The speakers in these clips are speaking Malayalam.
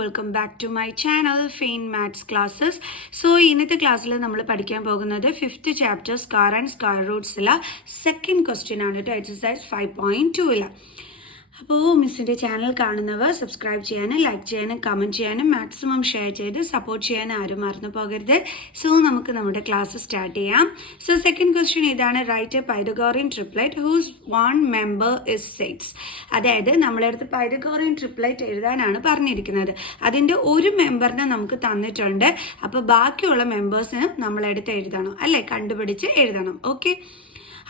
Welcome back to my channel fine maths classes. So ഇന്നത്തെ ക്ലാസ്സിൽ നമ്മൾ പഠിക്കാൻ പോകുന്നത് 5th chapter square and square റൂട്ട്സിലെ സെക്കൻഡ് ക്വസ്റ്റ്യൻ ആണ് കേട്ടോ, എക്സസൈസ് 5.2. അപ്പോൾ മിസ്സിൻ്റെ ചാനൽ കാണുന്നവർ സബ്സ്ക്രൈബ് ചെയ്യാനും ലൈക്ക് ചെയ്യാനും കമൻറ്റ് ചെയ്യാനും മാക്സിമം ഷെയർ ചെയ്ത് സപ്പോർട്ട് ചെയ്യാനും ആരും മറന്നു പോകരുത്. സോ നമുക്ക് നമ്മുടെ ക്ലാസ് സ്റ്റാർട്ട് ചെയ്യാം. സോ സെക്കൻഡ് ക്വസ്റ്റ്യൻ ഇതാണ്, write a Pythagorean triplet whose one member is 6. അതായത് നമ്മളടുത്ത് പൈതഗോറിയൻ ട്രിപ്ലറ്റ് എഴുതാനാണ് പറഞ്ഞിരിക്കുന്നത്. അതിൻ്റെ ഒരു മെമ്പറിനെ നമുക്ക് തന്നിട്ടുണ്ട്. അപ്പോൾ ബാക്കിയുള്ള മെമ്പേഴ്സിന് നമ്മളെടുത്ത് എഴുതണം അല്ലേ, കണ്ടുപിടിച്ച് എഴുതണം. ഓക്കെ,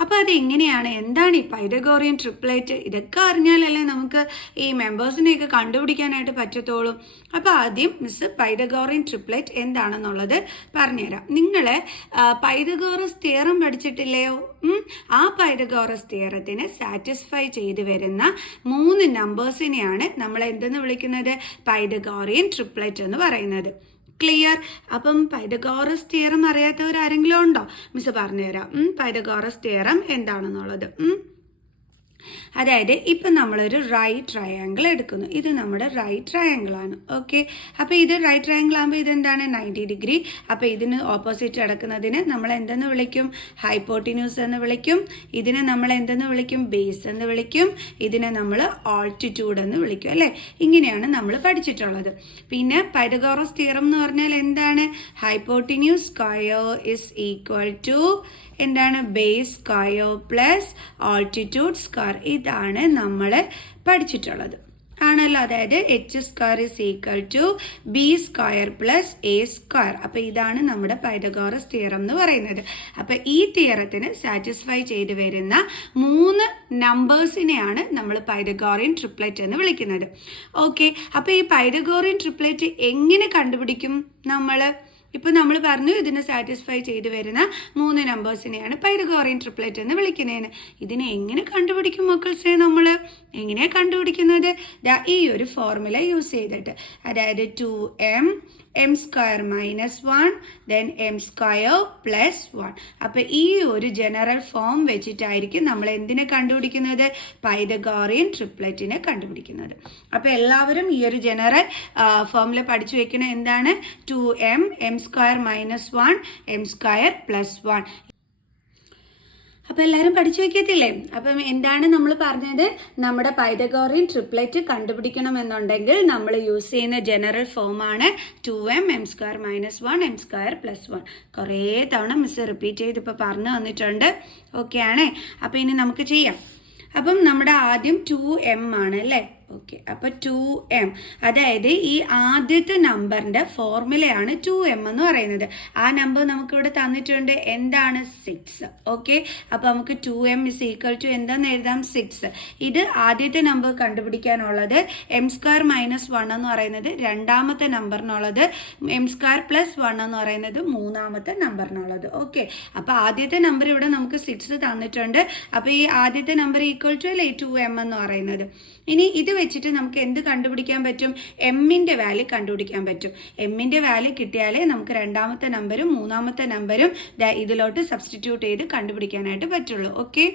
അപ്പോൾ അതെങ്ങനെയാണ്, എന്താണ് ഈ പൈതഗോറിയൻ ട്രിപ്ലറ്റ്, ഇതൊക്കെ അറിഞ്ഞാലല്ലേ നമുക്ക് ഈ മെമ്പേഴ്സിനെയൊക്കെ കണ്ടുപിടിക്കാനായിട്ട് പറ്റത്തുള്ളൂ. അപ്പോൾ ആദ്യം മിസ് പൈതഗോറിയൻ ട്രിപ്ലറ്റ് എന്താണെന്നുള്ളത് പറഞ്ഞുതരാം. നിങ്ങൾ പൈതഗോറസ് തിയറം പഠിച്ചിട്ടില്ലയോ? ആ പൈതഗോറസ് തിയറത്തിന് സാറ്റിസ്ഫൈ ചെയ്ത് വരുന്ന 3 നമ്പേഴ്സിനെയാണ് നമ്മൾ എന്തെന്ന് വിളിക്കുന്നത്, പൈതഗോറിയൻ ട്രിപ്ലറ്റ് എന്ന് പറയുന്നത്. ക്ലിയർ? അപ്പം പൈതഗോറസ് തിയറം അറിയാത്തവർ ആരെങ്കിലും ഉണ്ടോ? മിസ് പറഞ്ഞുതരാം പൈതഗോറസ് തിയറം എന്താണെന്നുള്ളത്. അതായത് ഇപ്പം നമ്മളൊരു റൈറ്റ് ട്രയാങ്കിൾ എടുക്കുന്നു. ഇത് നമ്മുടെ റൈറ്റ് ട്രയാങ്കിൾ ആണ്. ഓക്കെ, അപ്പോൾ ഇത് റൈറ്റ് ട്രയാങ്കിൾ ആകുമ്പോൾ ഇതെന്താണ്, 90 ഡിഗ്രി. അപ്പോൾ ഇതിന് ഓപ്പോസിറ്റ് കിടക്കുന്നതിന് നമ്മൾ എന്തെന്ന് വിളിക്കും, ഹൈപ്പോട്ടിന്യൂസ് എന്ന് വിളിക്കും. ഇതിനെ നമ്മൾ എന്തെന്ന് വിളിക്കും, ബേസ് എന്ന് വിളിക്കും. ഇതിനെ നമ്മൾ ആൾട്ടിറ്റ്യൂഡ് എന്ന് വിളിക്കും അല്ലേ. ഇങ്ങനെയാണ് നമ്മൾ പഠിച്ചിട്ടുള്ളത്. പിന്നെ പൈതഗോറസ് തിയറം എന്ന് പറഞ്ഞാൽ എന്താണ്, hypotenuse square is equal to എന്താണ്, base square plus altitude square. ഇതാണ് നമ്മൾ പഠിച്ചിട്ടുള്ളത് ആണല്ലോ. അതായത് H square is equal to B square plus A square. അപ്പോൾ ഇതാണ് നമ്മുടെ പൈതഗോറസ് തിയറം എന്ന് പറയുന്നത്. അപ്പോൾ ഈ തിയറത്തിന് സാറ്റിസ്ഫൈ ചെയ്ത് വരുന്ന 3 നമ്പേഴ്സിനെയാണ് നമ്മൾ പൈതഗോറിയൻ ട്രിപ്ലറ്റ് എന്ന് വിളിക്കുന്നത്. ഓക്കെ, അപ്പോൾ ഈ പൈതഗോറിയൻ ട്രിപ്ലറ്റ് എങ്ങനെ കണ്ടുപിടിക്കും നമ്മൾ? ഇപ്പം നമ്മൾ പറഞ്ഞു ഇതിനെ സാറ്റിസ്ഫൈ ചെയ്ത് വരുന്ന 3 നമ്പേഴ്സിനെയാണ് പൈതഗോറിയൻ ട്രിപ്ലറ്റ് എന്ന് വിളിക്കുന്നതിന്. ഇതിനെ എങ്ങനെ കണ്ടുപിടിക്കും മക്കൾസേ? നമ്മൾ എങ്ങനെയാണ് കണ്ടുപിടിക്കുന്നത്? ഈ ഒരു ഫോർമുല യൂസ് ചെയ്തിട്ട്, അതായത് 2m m square minus 1 then m square plus 1. അപ്പം ഈ ഒരു ജനറൽ ഫോം വെച്ചിട്ടായിരിക്കും നമ്മൾ എന്തിനെ കണ്ടുപിടിക്കുന്നത്, പൈതഗോറിയൻ ട്രിപ്ലറ്റിനെ കണ്ടുപിടിക്കുന്നത്. അപ്പം എല്ലാവരും ഈ ഒരു ജനറൽ ഫോർമുല പഠിച്ചു വെക്കണം. എന്താണ്, 2m m square minus 1 m square plus 1. അപ്പം എല്ലാവരും പഠിച്ചു വെക്കത്തില്ലേ? അപ്പം എന്താണ് നമ്മൾ പറഞ്ഞത്, നമ്മുടെ പൈതഗോറിയൻ ട്രിപ്ലറ്റ് കണ്ടുപിടിക്കണമെന്നുണ്ടെങ്കിൽ നമ്മൾ യൂസ് ചെയ്യുന്ന ജനറൽ ഫോമാണ് 2m m square minus 1 m square plus 1. കുറേ തവണ മിസ് റിപ്പീറ്റ് ചെയ്ത് ഇപ്പോൾ പറഞ്ഞു തന്നിട്ടുണ്ട്. ഓക്കെ ആണേ. അപ്പം ഇനി നമുക്ക് ചെയ്യാം. അപ്പം നമ്മുടെ ആദ്യം 2m ആണ് അല്ലേ. ഓക്കെ, അപ്പോൾ 2m, അതായത് ഈ ആദ്യത്തെ നമ്പറിൻ്റെ ഫോർമുലയാണ് 2m എന്ന് പറയുന്നത്. ആ നമ്പർ നമുക്കിവിടെ തന്നിട്ടുണ്ട്, എന്താണ്, 6. ഓക്കെ, അപ്പോൾ നമുക്ക് 2m ഇസ് ഈക്വൽ ടു എന്താന്ന് എഴുതാം, 6. ഇത് ആദ്യത്തെ നമ്പർ കണ്ടുപിടിക്കാനുള്ളത്. m സ്ക്വയർ മൈനസ് 1 എന്ന് പറയുന്നത് രണ്ടാമത്തെ നമ്പറിനുള്ളത്. m സ്ക്വയർ പ്ലസ് 1 എന്ന് പറയുന്നത് മൂന്നാമത്തെ നമ്പറിനുള്ളത്. ഓക്കെ, അപ്പോൾ ആദ്യത്തെ നമ്പർ ഇവിടെ നമുക്ക് 6 തന്നിട്ടുണ്ട്. അപ്പോൾ ഈ ആദ്യത്തെ നമ്പർ ഈക്വൽ ടു അല്ലേ 2m എന്ന് പറയുന്നത്. ഇനി ഇത് വെച്ചിട്ട് നമുക്ക് എന്ത് കണ്ടുപിടിക്കാൻ പറ്റും, എമ്മിൻ്റെ വാല്യൂ കണ്ടുപിടിക്കാൻ പറ്റും. എമ്മിൻ്റെ വാല്യൂ കിട്ടിയാലേ നമുക്ക് രണ്ടാമത്തെ നമ്പരും മൂന്നാമത്തെ നമ്പരും ഇതിലോട്ട് സബ്സ്റ്റിറ്റ്യൂട്ട് ചെയ്ത് കണ്ടുപിടിക്കാനായിട്ട് പറ്റുള്ളൂ. ഓക്കെ,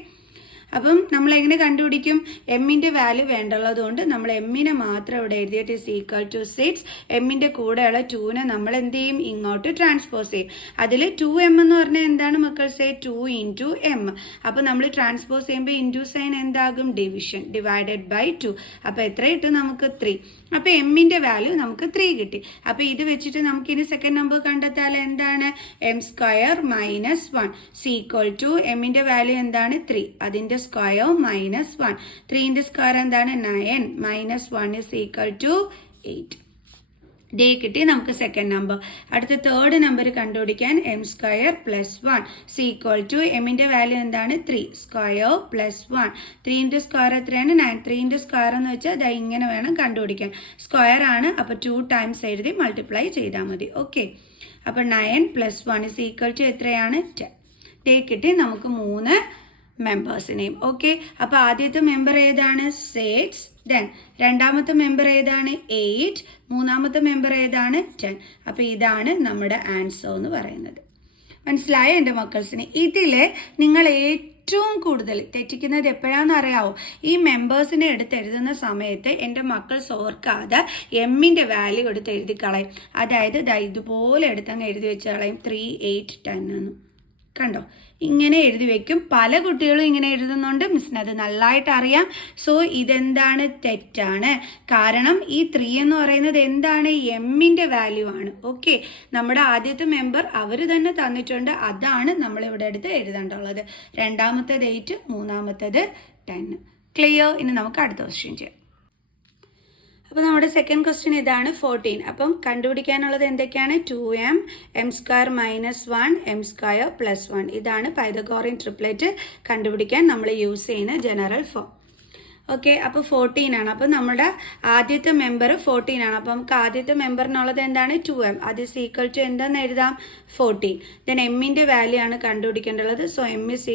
അപ്പം നമ്മൾ എങ്ങനെ കണ്ടുപിടിക്കും, എമ്മിൻ്റെ വാല്യൂ വേണ്ടുള്ളത് കൊണ്ട് നമ്മൾ എമ്മിനെ മാത്രം ഇവിടെ എഴുതിയിട്ട് ഇസ് ഈക്വൽ ടു 6. എമ്മിൻ്റെ കൂടെയുള്ള 2നെ നമ്മൾ എന്ത് ചെയ്യും, ഇങ്ങോട്ട് ട്രാൻസ്പോസ് ചെയ്യും. അതിൽ 2m എന്ന് പറഞ്ഞാൽ എന്താണ് മക്കൾസേ, 2 ഇൻറ്റു m. അപ്പോൾ നമ്മൾ ട്രാൻസ്പോസ് ചെയ്യുമ്പോൾ ഇൻറ്റു സൈൻ എന്താകും, ഡിവിഷൻ, ഡിവൈഡഡ് ബൈ 2. അപ്പോൾ എത്ര കിട്ടും നമുക്ക്, 3. അപ്പോൾ എമ്മിൻ്റെ വാല്യൂ നമുക്ക് 3 കിട്ടി. അപ്പോൾ ഇത് വെച്ചിട്ട് നമുക്കിനി സെക്കൻഡ് നമ്പർ കണ്ടെത്താൽ എന്താണ്, m square minus 1 equal to എമ്മിൻ്റെ വാല്യൂ എന്താണ്, 3. അതിൻ്റെ സ്ക്വയർ മൈനസ് 1. 3ൻ്റെ സ്ക്വയർ എന്താണ്, 9 മൈനസ് 1 ഇസ് ഈക്വൽ ടു 8. ഡേ കിട്ടി നമുക്ക് സെക്കൻഡ് നമ്പർ. അടുത്ത തേർഡ് നമ്പർ കണ്ടുപിടിക്കാൻ m square plus 1 equal to എമ്മിൻ്റെ വാല്യൂ എന്താണ്, 3 സ്ക്വയർ പ്ലസ് 1. 3ൻ്റെ സ്ക്വയർ എത്രയാണ്, 9. 3ൻ്റെ സ്ക്വയർ എന്ന് വെച്ചാൽ അത് ഇങ്ങനെ വേണം കണ്ടുപിടിക്കാൻ. സ്ക്വയർ ആണ്, അപ്പോൾ 2 ടൈംസ് എഴുതി മൾട്ടിപ്ലൈ ചെയ്താൽ മതി. ഓക്കെ, അപ്പോൾ 9 പ്ലസ് 1 ഇസ് ഈക്വൽ ടു എത്രയാണ്, 10. ഡേ കിട്ടി നമുക്ക് 3 മെമ്പേഴ്സിനെയും. ഓക്കെ, അപ്പോൾ ആദ്യത്തെ മെമ്പർ ഏതാണ്, 6. ദെൻ രണ്ടാമത്തെ മെമ്പർ ഏതാണ്, 8. മൂന്നാമത്തെ മെമ്പർ ഏതാണ്, 10. അപ്പോൾ ഇതാണ് നമ്മുടെ ആൻസർ എന്ന് പറയുന്നത്. മനസ്സിലായോ എൻ്റെ മക്കൾസിന്? ഇതിൽ നിങ്ങൾ ഏറ്റവും കൂടുതൽ തെറ്റിക്കുന്നത് എപ്പോഴാണെന്ന് അറിയാവോ? ഈ മെമ്പേഴ്സിനെ എടുത്ത് എഴുതുന്ന സമയത്ത് എൻ്റെ മക്കൾ ഓർക്കാതെ എമ്മിൻ്റെ വാല്യൂ എടുത്ത് എഴുതി കളയും. അതായത് ഇതുപോലെ എടുത്തങ്ങ് എഴുതി വെച്ച് കളയും 3, 8, 10 എന്ന്. കണ്ടോ, ഇങ്ങനെ എഴുതി വെക്കും. പല കുട്ടികളും ഇങ്ങനെ എഴുതുന്നുണ്ട്. മിസ്സിന് അത് നല്ലതായിട്ട് അറിയാം. സോ ഇതെന്താണ്? തെറ്റാണ്. കാരണം ഈ 3 എന്ന് പറയുന്നത് എന്താണ്? എമ്മിൻ്റെ വാല്യൂ ആണ്. ഓക്കെ, നമ്മുടെ ആദ്യത്തെ മെമ്പർ അവർ തന്നെ തന്നിട്ടുണ്ട്, അതാണ് നമ്മളിവിടെ എടുത്ത് എഴുതേണ്ടുള്ളത്. രണ്ടാമത്തേത് 8, മൂന്നാമത്തേത് 10. ക്ലിയർ? ഇനി നമുക്ക് അടുത്ത ക്വസ്റ്റ്യൻ ചെയ്യാം. അപ്പോൾ നമ്മുടെ സെക്കൻഡ് ക്വസ്റ്റ്യൻ ഇതാണ് 14. അപ്പം കണ്ടുപിടിക്കാനുള്ളത് എന്തൊക്കെയാണ്? 2m m² - 1 m² + 1. ഇതാണ് പൈതഗോറിയൻ ട്രിപ്ലെറ്റ് കണ്ടുപിടിക്കാൻ നമ്മൾ യൂസ് ചെയ്യുന്ന ജനറൽ ഫോം. ഓക്കെ, അപ്പോൾ 14 ആണ്. അപ്പം നമ്മുടെ ആദ്യത്തെ മെമ്പർ 14 ആണ്. അപ്പം നമുക്ക് ആദ്യത്തെ മെമ്പറിനുള്ളത് എന്താണ്? 2m. അത് ഈക്വൽ ടു എന്താണെന്ന് എഴുതാം? 14. ദെൻ എമ്മിൻ്റെ വാല്യൂ ആണ് കണ്ടുപിടിക്കേണ്ടത്. So m =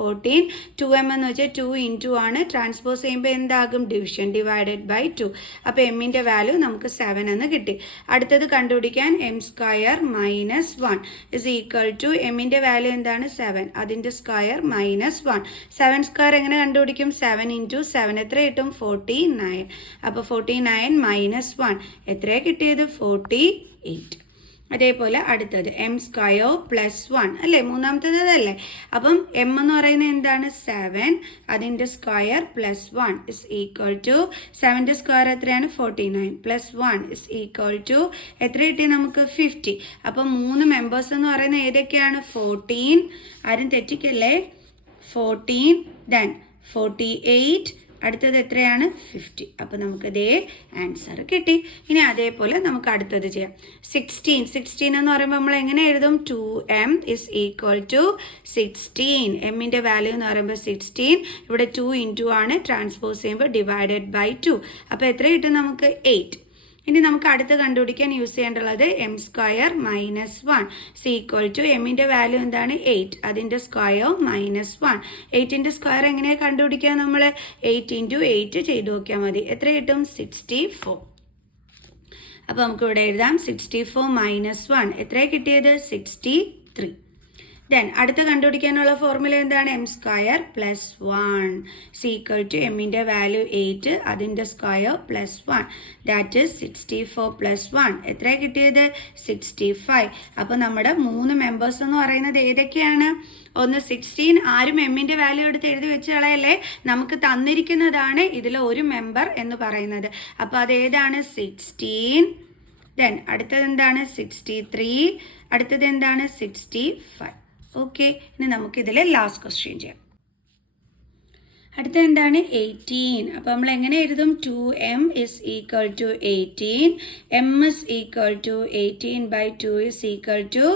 14. 2m എന്ന് വെച്ചാൽ 2 × ആണ്. ട്രാൻസ്പോസ് ചെയ്യുമ്പോൾ എന്താകും? ഡിവിഷൻ /2. അപ്പോൾ എമ്മിൻ്റെ വാല്യൂ നമുക്ക് 7 എന്ന് കിട്ടി. അടുത്തത് കണ്ടുപിടിക്കാൻ m² - 1 = എമ്മിൻ്റെ വാല്യൂ എന്താണ്? 7. അതിൻ്റെ സ്ക്വയർ -1. 7² എങ്ങനെ കണ്ടുപിടിക്കും? 7 × 7 എത്ര കിട്ടും? 49. അപ്പോൾ 49 - 1 എത്രയാണ് കിട്ടിയത്? 48. അതേപോലെ അടുത്തത് m² + 1 അല്ലേ? മൂന്നാമത്തേത് അതല്ലേ? അപ്പം m എന്ന് പറയുന്നത് എന്താണ്? 7. അതിൻ്റെ സ്ക്വയർ +1 = 7ൻ്റെ സ്ക്വയർ എത്രയാണ്? 49 + 1 = എത്ര കിട്ടി നമുക്ക്? 50. അപ്പം 3 മെമ്പേഴ്സ് എന്ന് പറയുന്നത് ഏതൊക്കെയാണ്? 14. ആരും തെറ്റിക്കല്ലേ? 14, ദെൻ 48, അടുത്തത് എത്രയാണ്? 50. അപ്പോൾ നമുക്കതേ ആൻസർ കിട്ടി. ഇനി അതേപോലെ നമുക്ക് അടുത്തത് ചെയ്യാം. 16 എന്ന് പറയുമ്പോൾ നമ്മൾ എങ്ങനെ എഴുതും? 2m = 16. എമ്മിൻ്റെ വാല്യൂ എന്ന് പറയുമ്പോൾ 16. ഇവിടെ 2 × ആണ്. ട്രാൻസ്പോസ് ചെയ്യുമ്പോൾ /2. അപ്പോൾ എത്ര കിട്ടും നമുക്ക്? 8. ഇനി നമുക്ക് അടുത്ത് കണ്ടുപിടിക്കാൻ യൂസ് ചെയ്യേണ്ടുള്ളത് m² - 1 = എമ്മിൻ്റെ വാല്യൂ എന്താണ്? 8. അതിൻ്റെ സ്ക്വയർ -1. 8ൻ്റെ സ്ക്വയർ എങ്ങനെയാണ് കണ്ടുപിടിക്കുക? നമ്മൾ 8 × 8 ചെയ്ത് നോക്കിയാൽ മതി. എത്ര കിട്ടും? 64. അപ്പോൾ നമുക്ക് ഇവിടെ എഴുതാം 64 - 1 എത്രയാണ് കിട്ടിയത്? 63. ദെൻ അടുത്ത് കണ്ടുപിടിക്കാനുള്ള ഫോർമുല എന്താണ്? m² + 1 = എമ്മിൻ്റെ വാല്യൂ 8. അതിൻ്റെ സ്ക്വയർ +1 ദാറ്റ് ഈസ് 64 + 1 എത്രയാണ് കിട്ടിയത്? 65. അപ്പോൾ നമ്മുടെ 3 മെമ്പേഴ്സ് എന്ന് പറയുന്നത് ഏതൊക്കെയാണ്? ഒന്ന് 16. ആരും എമ്മിൻ്റെ വാല്യൂ എടുത്ത് എഴുതി വെച്ച് കളയല്ലേ? നമുക്ക് തന്നിരിക്കുന്നതാണ് ഇതിൽ ഒരു മെമ്പർ എന്ന് പറയുന്നത്. അപ്പോൾ അതേതാണ്? 16. ദെൻ അടുത്തത് എന്താണ്? 63. അടുത്തത് എന്താണ്? 65. ഓക്കെ, ഇനി നമുക്കിതിൽ ലാസ്റ്റ് ക്വസ്റ്റ്യൻ ചെയ്യാം. അടുത്ത എന്താണ്? 18. അപ്പോൾ നമ്മൾ എങ്ങനെ എഴുതും? 2m = 18. m = 18/2 =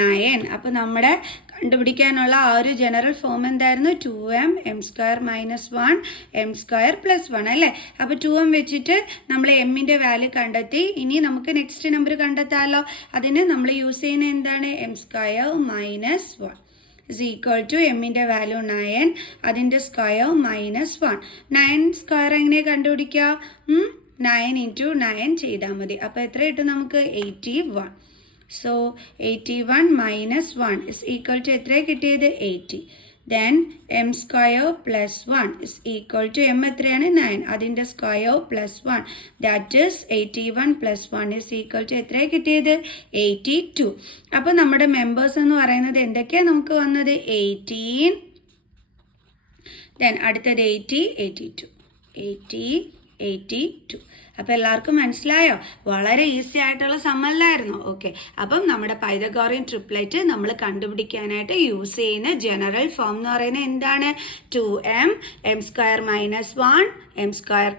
9. അപ്പോൾ നമ്മുടെ കണ്ടുപിടിക്കാനുള്ള ആ ഒരു ജനറൽ ഫോം എന്തായിരുന്നു? 2m m² - 1 m² + 1 അല്ലേ? അപ്പോൾ 2m വെച്ചിട്ട് നമ്മൾ എമ്മിൻ്റെ വാല്യൂ കണ്ടെത്തി. ഇനി നമുക്ക് നെക്സ്റ്റ് നമ്പർ കണ്ടെത്താമല്ലോ. അതിന് നമ്മൾ യൂസ് ചെയ്യുന്ന എന്താണ്? m² - 1 = എമ്മിൻ്റെ വാല്യൂ 9. അതിൻ്റെ സ്ക്വയർ -1. 9 സ്ക്വയർ എങ്ങനെ കണ്ടുപിടിക്കുക? 9 × 9 ചെയ്താൽ മതി. അപ്പോൾ എത്ര കിട്ടും നമുക്ക്? 81. സോ 81 - 1 = എത്രയാണ് കിട്ടിയത്? 80. ദെൻ m² + 1 m എത്രയാണ്? 9. അതിൻ്റെ സ്ക്വയർ +1 ദാറ്റ് ഈസ് 81 + 1 എത്രയാണ് കിട്ടിയത്? 82. അപ്പോൾ നമ്മുടെ മെമ്പേഴ്സ് എന്ന് പറയുന്നത് എന്തൊക്കെയാണ് നമുക്ക് വന്നത്? 18. ദെൻ അടുത്തത് 80, 82. 80, 82. അപ്പോൾ എല്ലാവർക്കും മനസ്സിലായോ? വളരെ ഈസി ആയിട്ടുള്ള സമ്മല്ലായിരുന്നു. ഓക്കെ, അപ്പം നമ്മുടെ പൈതഗോറിയൻ ട്രിപ്ലെറ്റ് നമ്മൾ കണ്ടുപിടിക്കാനായിട്ട് യൂസ് ചെയ്യുന്ന ജനറൽ ഫോം എന്ന് പറയുന്നത് എന്താണ്? 2m m² - 1 m²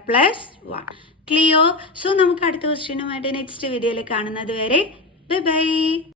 + 1. Clear? So നമുക്ക് അടുത്ത ക്വസ്റ്റ്യനുമായിട്ട് നെക്സ്റ്റ് വീഡിയോയിൽ കാണുന്നത് വരെ ബൈ ബൈ.